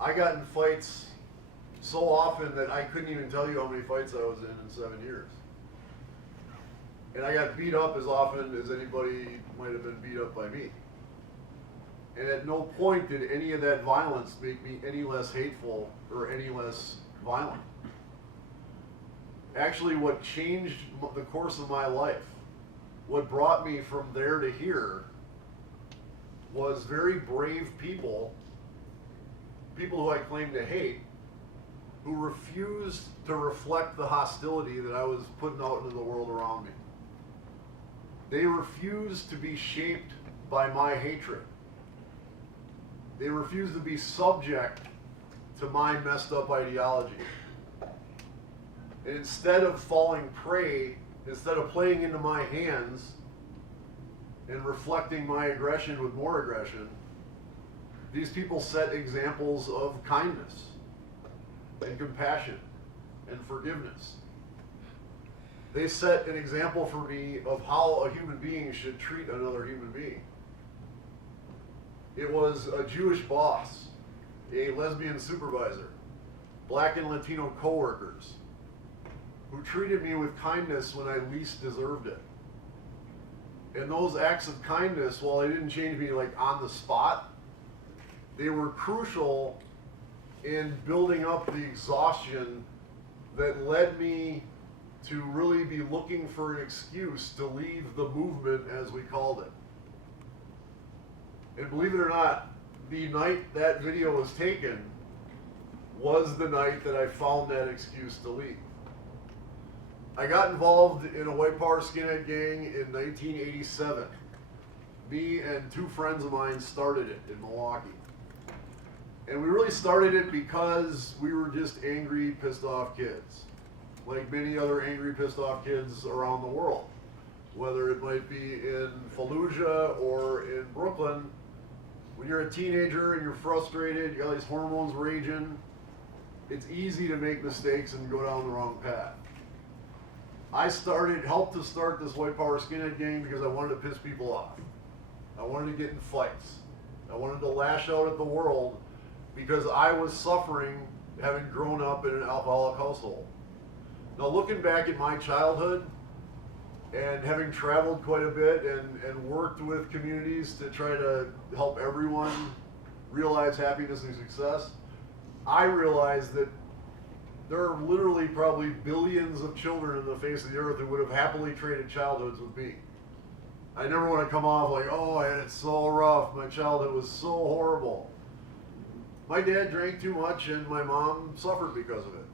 I got in fights so often that I couldn't even tell you how many fights I was in 7 years. And I got beat up as often as anybody might have been beat up by me. And at no point did any of that violence make me any less hateful or any less violent. Actually, what changed the course of my life, what brought me from there to here, was very brave people who I claim to hate, who refused to reflect the hostility that I was putting out into the world around me. They refused to be shaped by my hatred. They refused to be subject to my messed up ideology. And instead of falling prey, instead of playing into my hands and reflecting my aggression with more aggression, these people set examples of kindness and compassion and forgiveness. They set an example for me of how a human being should treat another human being. It was a Jewish boss, a lesbian supervisor, black and Latino coworkers, who treated me with kindness when I least deserved it. And those acts of kindness, while they didn't change me like on the spot, they were crucial in building up the exhaustion that led me to really be looking for an excuse to leave the movement, as we called it. And believe it or not, the night that video was taken was the night that I found that excuse to leave. I got involved in a white power skinhead gang in 1987. Me and two friends of mine started it in Milwaukee. And we really started it because we were just angry, pissed off kids. Like many other angry, pissed off kids around the world. Whether it might be in Fallujah or in Brooklyn, when you're a teenager and you're frustrated, you got these hormones raging, it's easy to make mistakes and go down the wrong path. I helped to start this white power skinhead gang because I wanted to piss people off. I wanted to get in fights. I wanted to lash out at the world because I was suffering having grown up in an alcoholic household. Now, looking back at my childhood and having traveled quite a bit and worked with communities to try to help everyone realize happiness and success, I realized that there are literally probably billions of children on the face of the earth who would have happily traded childhoods with me. I never want to come off like, oh, I had it so rough, my childhood was so horrible. My dad drank too much and my mom suffered because of it.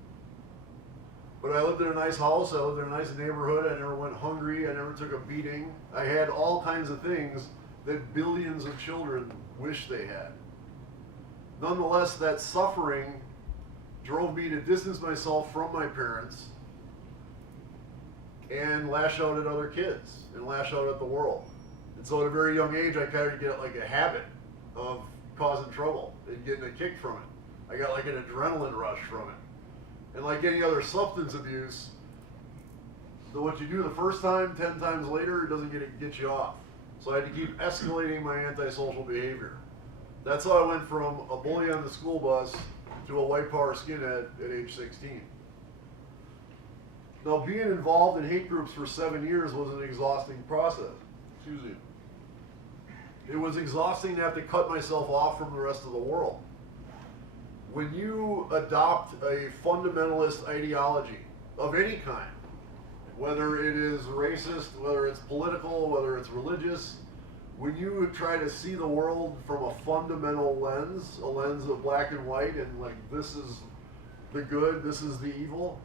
But I lived in a nice house, I lived in a nice neighborhood, I never went hungry, I never took a beating. I had all kinds of things that billions of children wish they had. Nonetheless, that suffering drove me to distance myself from my parents and lash out at other kids and lash out at the world. And so at a very young age, I kind of get like a habit of causing trouble and getting a kick from it. I got like an adrenaline rush from it. And like any other substance abuse, what you do the first time, 10 times later, it doesn't get you off. So I had to keep escalating my antisocial behavior. That's how I went from a bully on the school bus to a white power skinhead at age 16. Now, being involved in hate groups for 7 years was an exhausting process. Excuse me. It was exhausting to have to cut myself off from the rest of the world. When you adopt a fundamentalist ideology of any kind, whether it is racist, whether it's political, whether it's religious, when you try to see the world from a fundamental lens, a lens of black and white, and like this is the good, this is the evil,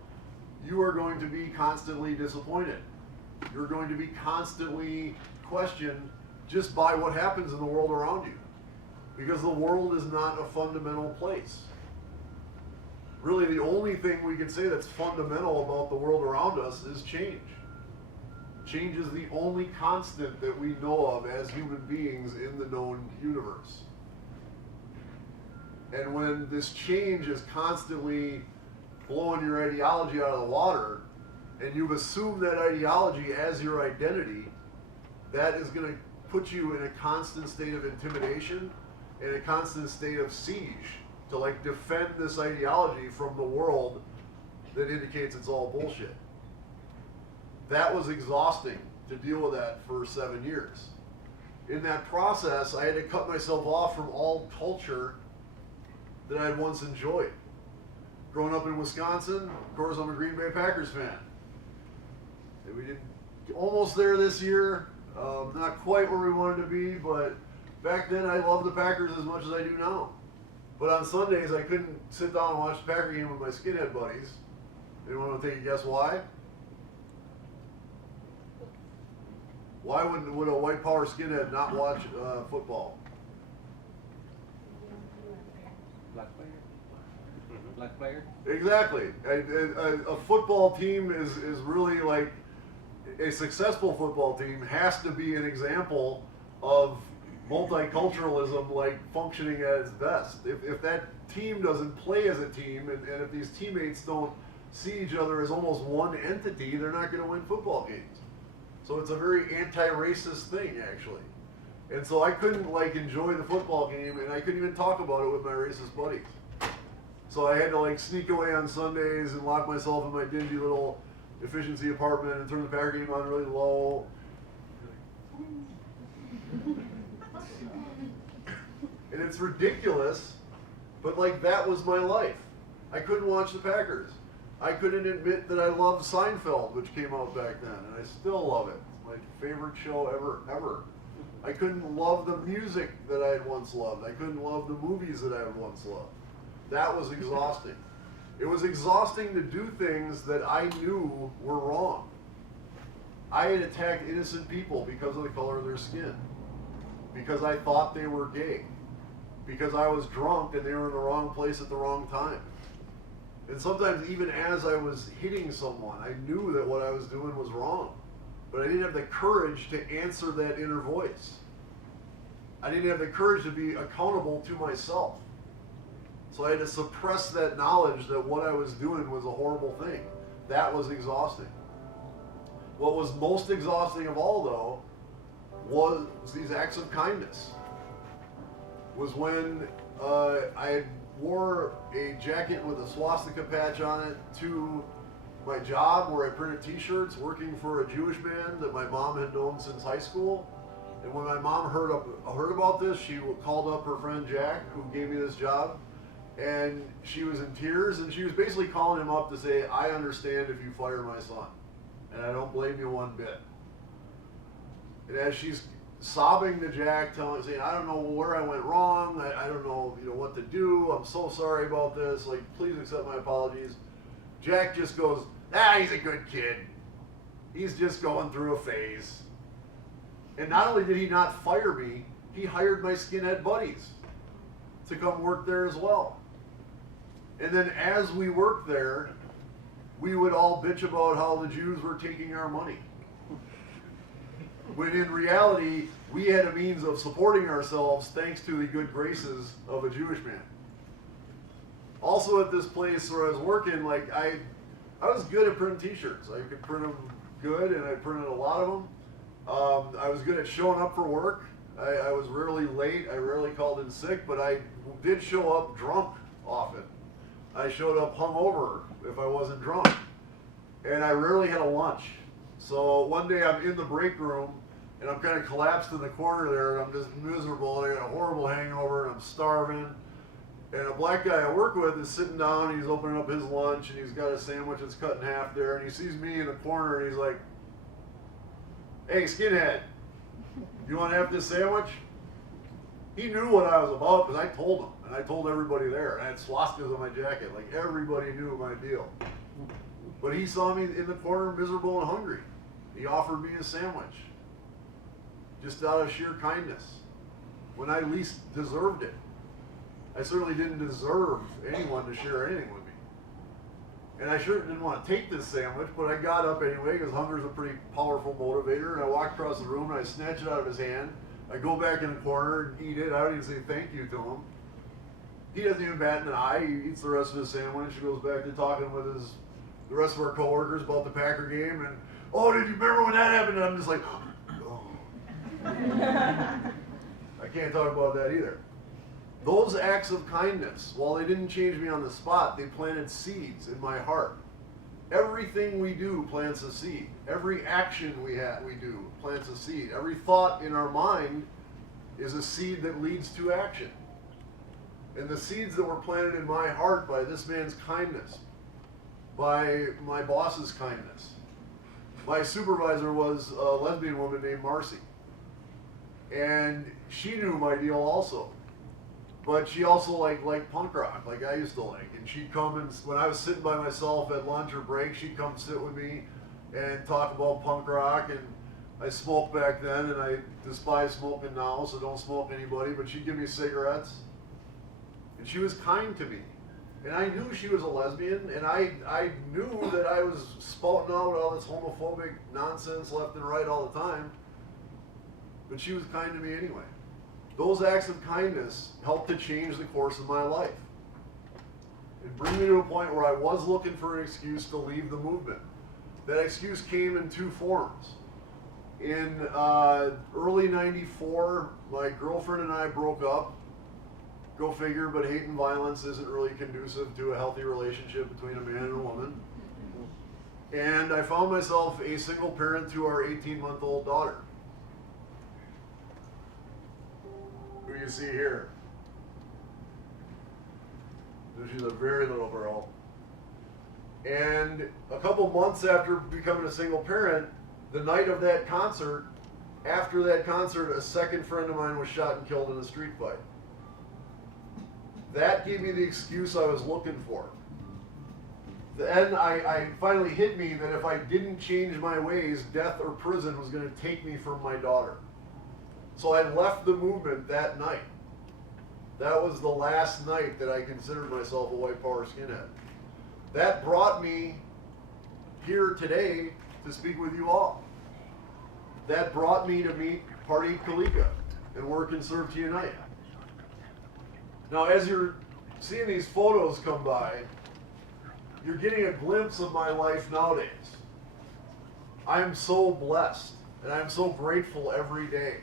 you are going to be constantly disappointed. You're going to be constantly questioned just by what happens in the world around you. Because the world is not a fundamental place. Really, the only thing we can say that's fundamental about the world around us is change. Change is the only constant that we know of as human beings in the known universe. And when this change is constantly blowing your ideology out of the water, and you've assumed that ideology as your identity, that is going to put you in a constant state of intimidation and a constant state of siege to like defend this ideology from the world that indicates it's all bullshit. That was exhausting to deal with that for 7 years. In that process, I had to cut myself off from all culture that I had once enjoyed. Growing up in Wisconsin, of course, I'm a Green Bay Packers fan. And we did almost there this year. Not quite where we wanted to be, but back then I loved the Packers as much as I do now. But on Sundays, I couldn't sit down and watch the Packer game with my skinhead buddies. Anyone want to take a guess why? Why would a white power skinhead not watch football? Black player? Black player? Exactly. A football team is really like, a successful football team has to be an example of multiculturalism, like functioning at its best. If that team doesn't play as a team, and if these teammates don't see each other as almost one entity, they're not going to win football games. So it's a very anti-racist thing, actually. And so I couldn't like enjoy the football game, and I couldn't even talk about it with my racist buddies. So I had to like sneak away on Sundays and lock myself in my dingy little efficiency apartment and turn the Packer game on really low. And it's ridiculous, but like that was my life. I couldn't watch the Packers. I couldn't admit that I loved Seinfeld, which came out back then, and I still love it. It's my favorite show ever. I couldn't love the music that I had once loved. I couldn't love the movies that I had once loved. That was exhausting. It was exhausting to do things that I knew were wrong. I had attacked innocent people because of the color of their skin, because I thought they were gay, because I was drunk and they were in the wrong place at the wrong time. And sometimes even as I was hitting someone, I knew that what I was doing was wrong, but I didn't have the courage to answer that inner voice. I didn't have the courage to be accountable to myself. So I had to suppress that knowledge that what I was doing was a horrible thing. That was exhausting. What was most exhausting of all, though, was these acts of kindness. Was when I wore a jacket with a swastika patch on it to my job where I printed t-shirts working for a Jewish man that my mom had known since high school. And when my mom heard about this, she called up her friend Jack, who gave me this job, and she was in tears, and she was basically calling him up to say, I understand if you fire my son, and I don't blame you one bit. And as she's sobbing to Jack, saying, I don't know where I went wrong, I don't know, what to do, I'm so sorry about this, like, please accept my apologies. Jack just goes, he's a good kid. He's just going through a phase. And not only did he not fire me, he hired my skinhead buddies to come work there as well. And then as we worked there, we would all bitch about how the Jews were taking our money. When in reality, we had a means of supporting ourselves thanks to the good graces of a Jewish man. Also at this place where I was working, like I was good at printing t-shirts. I could print them good, and I printed a lot of them. I was good at showing up for work. I was rarely late. I rarely called in sick, but I did show up drunk often. I showed up hungover if I wasn't drunk. And I rarely had a lunch. So one day I'm in the break room, and I'm kind of collapsed in the corner there, and I'm just miserable, and I got a horrible hangover, and I'm starving. And a black guy I work with is sitting down, and he's opening up his lunch, and he's got a sandwich that's cut in half there, and he sees me in the corner, and he's like, hey, skinhead, you want to have this sandwich? He knew what I was about because I told him, and I told everybody there. And I had swastikas on my jacket, like everybody knew my deal. But he saw me in the corner miserable and hungry. He offered me a sandwich, just out of sheer kindness, when I least deserved it. I certainly didn't deserve anyone to share anything with me. And I sure didn't want to take this sandwich, but I got up anyway because hunger's a pretty powerful motivator. And I walked across the room and I snatch it out of his hand. I go back in the corner and eat it. I don't even say thank you to him. He doesn't even bat an eye. He eats the rest of his sandwich. He goes back to talking with the rest of our coworkers about the Packer game. And, oh, did you remember when that happened? And I'm just like, oh. I can't talk about that either. Those acts of kindness, while they didn't change me on the spot, they planted seeds in my heart. Everything we do plants a seed. Every action we do plants a seed. Every thought in our mind is a seed that leads to action. And the seeds that were planted in my heart by this man's kindness, by my boss's kindness. My supervisor was a lesbian woman named Marcy. And she knew my deal also. But she also liked punk rock, like I used to like. And she'd come, and when I was sitting by myself at lunch or break, she'd come sit with me and talk about punk rock. And I smoked back then, and I despise smoking now, so don't smoke anybody. But she'd give me cigarettes. And she was kind to me. And I knew she was a lesbian, and I knew that I was spouting out all this homophobic nonsense left and right all the time. But she was kind to me anyway. Those acts of kindness helped to change the course of my life. It bring me to a point where I was looking for an excuse to leave the movement. That excuse came in two forms. In early '94, my girlfriend and I broke up. Go figure, but hate and violence isn't really conducive to a healthy relationship between a man and a woman. And I found myself a single parent to our 18-month-old daughter, who you see here. She's a very little girl. And a couple months after becoming a single parent, the night of that concert, after that concert, a second friend of mine was shot and killed in a street fight. That gave me the excuse I was looking for. Then I finally hit me that if I didn't change my ways, death or prison was going to take me from my daughter. So I left the movement that night. That was the last night that I considered myself a white power skinhead. That brought me here today to speak with you all. That brought me to meet Party Kalika and work and serve to unite. Now, as you're seeing these photos come by, you're getting a glimpse of my life nowadays. I'm so blessed, and I'm so grateful every day.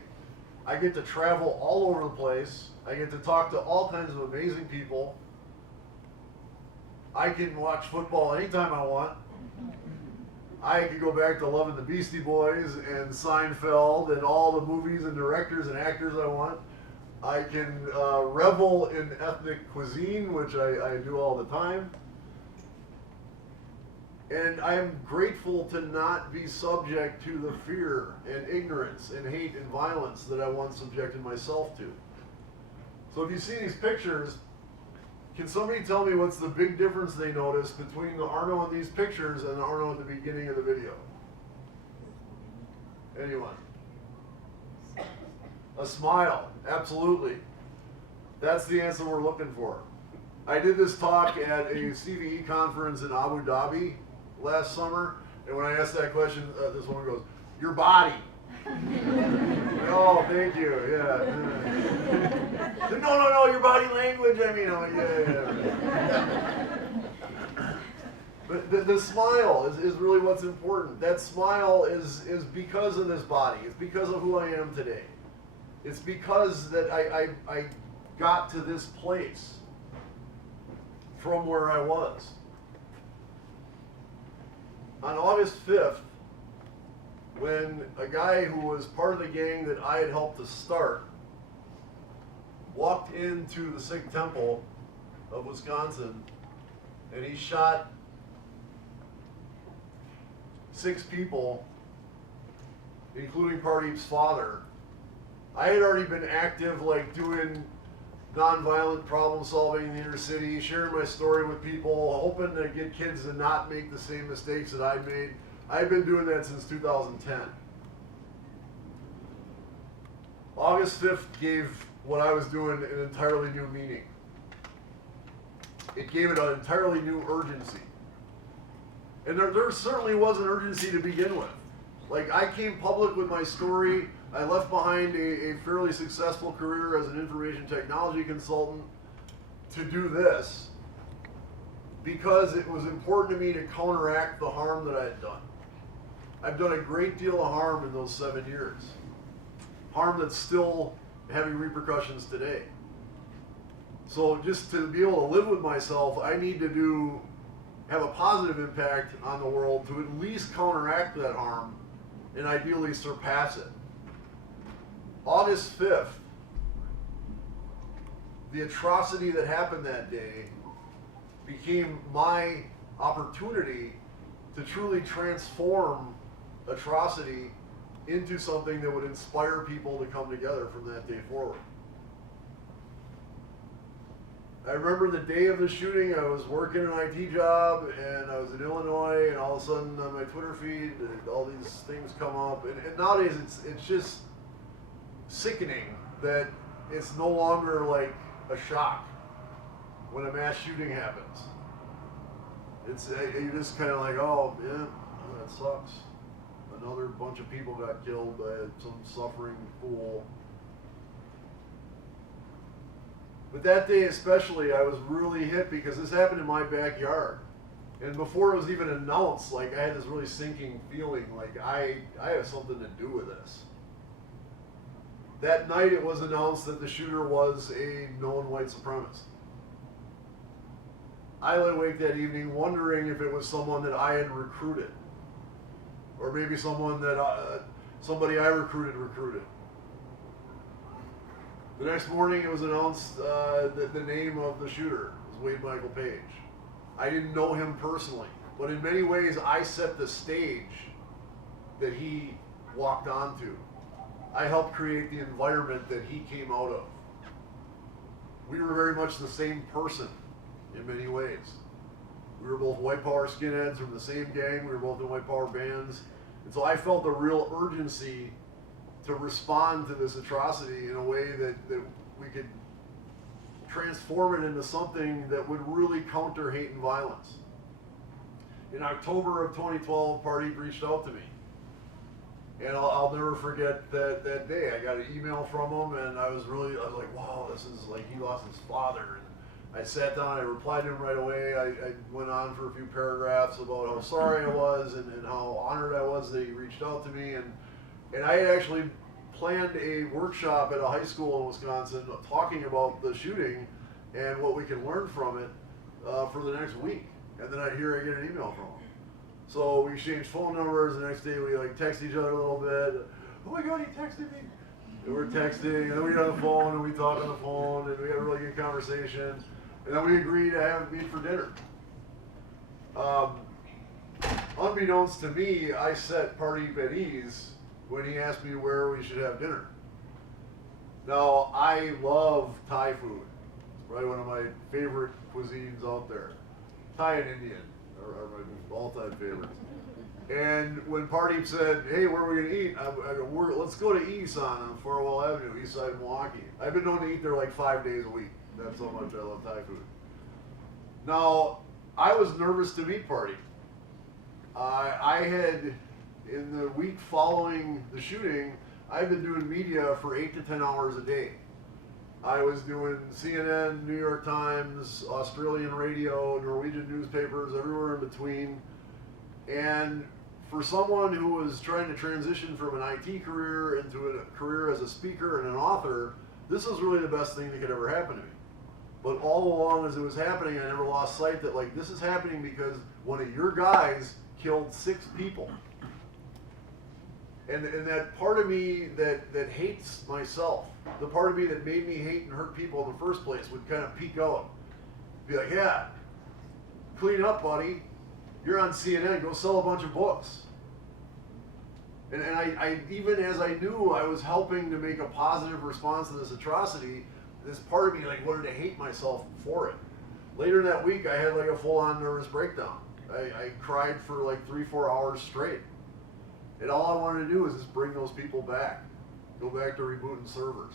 I get to travel all over the place. I get to talk to all kinds of amazing people. I can watch football anytime I want. I could go back to loving the Beastie Boys and Seinfeld and all the movies and directors and actors I want. I can revel in ethnic cuisine, which I do all the time. And I am grateful to not be subject to the fear and ignorance and hate and violence that I once subjected myself to. So if you see these pictures, can somebody tell me what's the big difference they noticed between the Arno in these pictures and the Arno at the beginning of the video? Anyone? A smile, absolutely. That's the answer we're looking for. I did this talk at a CVE conference in Abu Dhabi last summer, and when I asked that question, this woman goes, "Your body." Oh, thank you, yeah. No, your body language, I mean, yeah. But the smile is really what's important. That smile is because of this body. It's because of who I am today. It's because that I got to this place from where I was. On August 5th, when a guy who was part of the gang that I had helped to start walked into the Sikh temple of Wisconsin, and he shot 6 people, including Pardeep's father. I had already been active, like doing nonviolent problem solving in the inner city, sharing my story with people, hoping to get kids to not make the same mistakes that I made. I've been doing that since 2010. August 5th gave what I was doing an entirely new meaning. It gave it an entirely new urgency. And there certainly was an urgency to begin with. Like, I came public with my story. I left behind a fairly successful career as an information technology consultant to do this because it was important to me to counteract the harm that I had done. I've done a great deal of harm in those 7 years. Harm that's still having repercussions today. So just to be able to live with myself, I need to have a positive impact on the world to at least counteract that harm and ideally surpass it. August 5th, the atrocity that happened that day became my opportunity to truly transform atrocity into something that would inspire people to come together from that day forward. I remember the day of the shooting, I was working an IT job and I was in Illinois, and all of a sudden on my Twitter feed, all these things come up. And nowadays it's just sickening that it's no longer like a shock when a mass shooting happens. You're just kind of like, oh yeah, that sucks. Another bunch of people got killed by some suffering fool. But that day especially, I was really hit because this happened in my backyard. And before it was even announced, like I had this really sinking feeling like I have something to do with this. That night it was announced that the shooter was a known white supremacist. I lay awake that evening wondering if it was someone that I had recruited. Or maybe someone that somebody I recruited. The next morning it was announced that the name of the shooter was Wade Michael Page. I didn't know him personally, but in many ways I set the stage that he walked onto. I helped create the environment that he came out of. We were very much the same person in many ways. We were both white power skinheads from the same gang. We were both in white power bands. And so I felt a real urgency to respond to this atrocity in a way that we could transform it into something that would really counter hate and violence. In October of 2012, Pardeep reached out to me. And I'll never forget that day. I got an email from him, and I was like, wow, this is like, he lost his father. And I sat down, I replied to him right away. I went on for a few paragraphs about how sorry I was and how honored I was that he reached out to me. And I had actually planned a workshop at a high school in Wisconsin talking about the shooting and what we can learn from it for the next week. And then I get an email from him. So we exchanged phone numbers. The next day we like text each other a little bit. Oh my God, he texted me. And we're texting, and then we get on the phone and we talk on the phone, and we had a really good conversation. And then we agreed to meet for dinner. Unbeknownst to me, I set Pardeep at ease when he asked me where we should have dinner. Now, I love Thai food. It's probably one of my favorite cuisines out there. Thai and Indian are my all-time favorites. And when Pardeep said, hey, where are we going to eat? I go, let's go to Isan on Farwell Avenue, east side of Milwaukee. I've been known to eat there like 5 days a week. That's how much I love Thai food. Now, I was nervous to meet Pardeep. I had, in the week following the shooting, I've been doing media for 8 to 10 hours a day. I was doing CNN, New York Times, Australian radio, Norwegian newspapers, everywhere in between. And for someone who was trying to transition from an IT career into a career as a speaker and an author, this was really the best thing that could ever happen to me. But all along as it was happening, I never lost sight that like this is happening because one of your guys killed 6 people. And that part of me that hates myself, the part of me that made me hate and hurt people in the first place would kind of peek out. Be like, yeah, clean up, buddy. You're on CNN, go sell a bunch of books. And I even as I knew I was helping to make a positive response to this atrocity, this part of me like wanted to hate myself for it. Later that week, I had like a full-on nervous breakdown. I cried for like 3-4 hours straight. And all I wanted to do was just bring those people back. Go back to rebooting servers.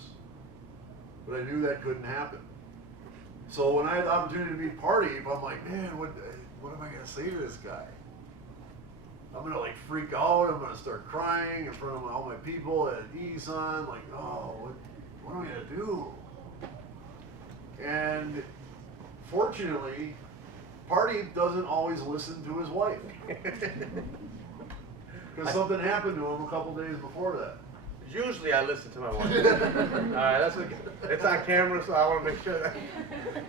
But I knew that couldn't happen. So when I had the opportunity to meet Pardeep, I'm like, man, what am I going to say to this guy? I'm going to like freak out. I'm going to start crying in front of all my people at Isan. Like, oh, what am I going to do? And fortunately, Pardeep doesn't always listen to his wife. Because something happened to him a couple days before that. Usually I listen to my wife. Alright, that's okay. It's on camera, so I want to make sure that.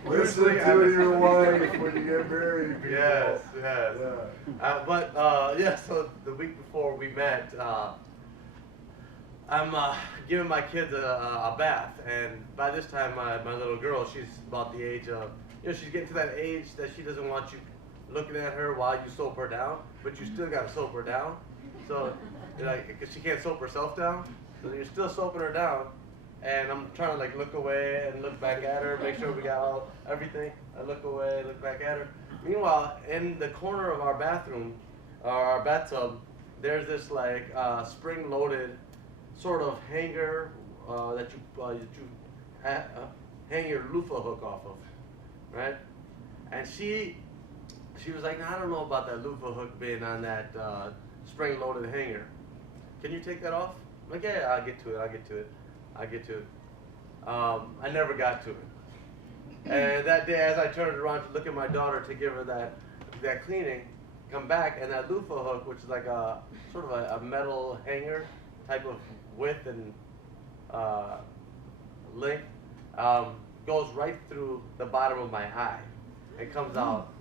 Listen Usually I to listen your to- wife when you get married, people. Yes, yes. Yeah. Yeah, so the week before we met, I'm giving my kids a bath, and by this time my little girl, she's about the age of, she's getting to that age that she doesn't want you looking at her while you soap her down, but you still gotta soap her down. So, because she can't soap herself down, so you're still soaping her down, and I'm trying to like look away and look back at her, make sure we got everything. I look away, look back at her. Meanwhile, in the corner of our bathroom, our bathtub, there's this like spring-loaded sort of hanger that you hang your loofah hook off of, right? And she was like, I don't know about that loofah hook being on that spring-loaded hanger. Can you take that off? I'm like, yeah, I'll get to it. I never got to it. And that day, as I turned around to look at my daughter to give her that cleaning, come back, and that loofah hook, which is like a sort of a metal hanger type of width and length, goes right through the bottom of my eye. It comes out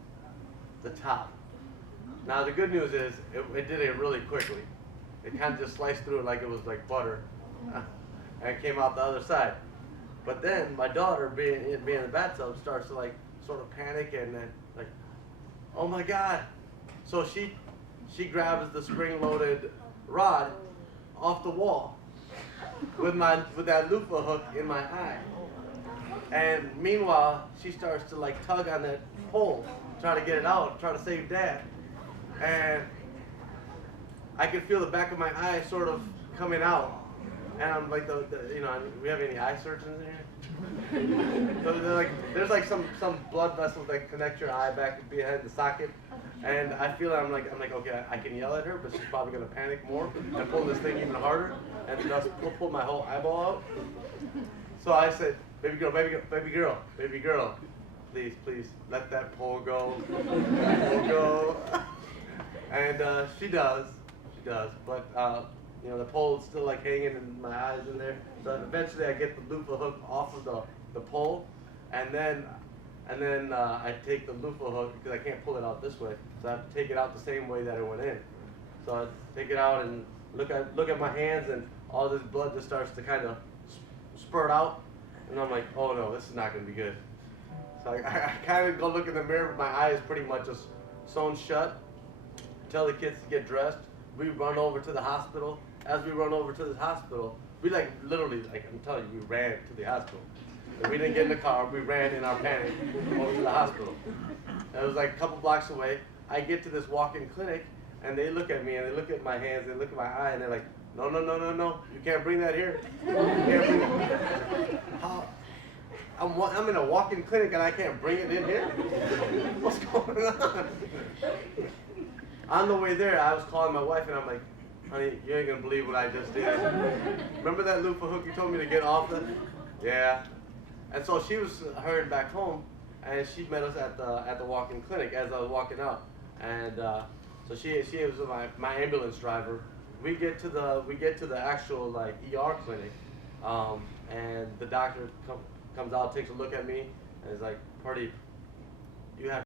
the top. Now the good news is it did it really quickly. It kind of just sliced through it like it was like butter, and came out the other side. But then my daughter, being in the bathtub, starts to like sort of panic and then like, oh my God! So she grabs the spring-loaded rod off the wall with that loofah hook in my eye. And meanwhile, she starts to like tug on that pole, trying to get it out, trying to save Dad. And I can feel the back of my eye sort of coming out. And I'm like, we have any eye surgeons in here? So there's like some blood vessels that connect your eye back behind the socket. And I feel I'm like, okay, I can yell at her, but she's probably gonna panic more and pull this thing even harder, and thus pull my whole eyeball out. So I said, baby girl, please, let that pole go, And she does, but the pole's still like hanging and my eyes in there. So eventually I get the loofah hook off of the pole, and then I take the loofah hook because I can't pull it out this way, so I have to take it out the same way that it went in. So I take it out and look at my hands, and all this blood just starts to kind of spurt out, and I'm like, oh no, this is not going to be good. So I kind of go look in the mirror, but my eye is pretty much just sewn shut. Tell the kids to get dressed. We run over to the hospital. As we run over to the hospital, we literally, I'm telling you, we ran to the hospital. And we didn't get in the car, we ran in our panic over to the hospital. And it was like a couple blocks away. I get to this walk-in clinic, and they look at me, and they look at my hands, they look at my eye, and they're like, no, you can't bring that here. You can't bring it. How? I'm in a walk-in clinic, and I can't bring it in here? What's going on? On the way there, I was calling my wife, and I'm like, honey, you ain't gonna believe what I just did. Remember that loofah hook you told me to get off the? Yeah. And so she was hurrying back home, and she met us at the walk-in clinic as I was walking out. And so she was my ambulance driver. We get to the actual like ER clinic, and the doctor comes out, takes a look at me, and is like, Pardeep, you have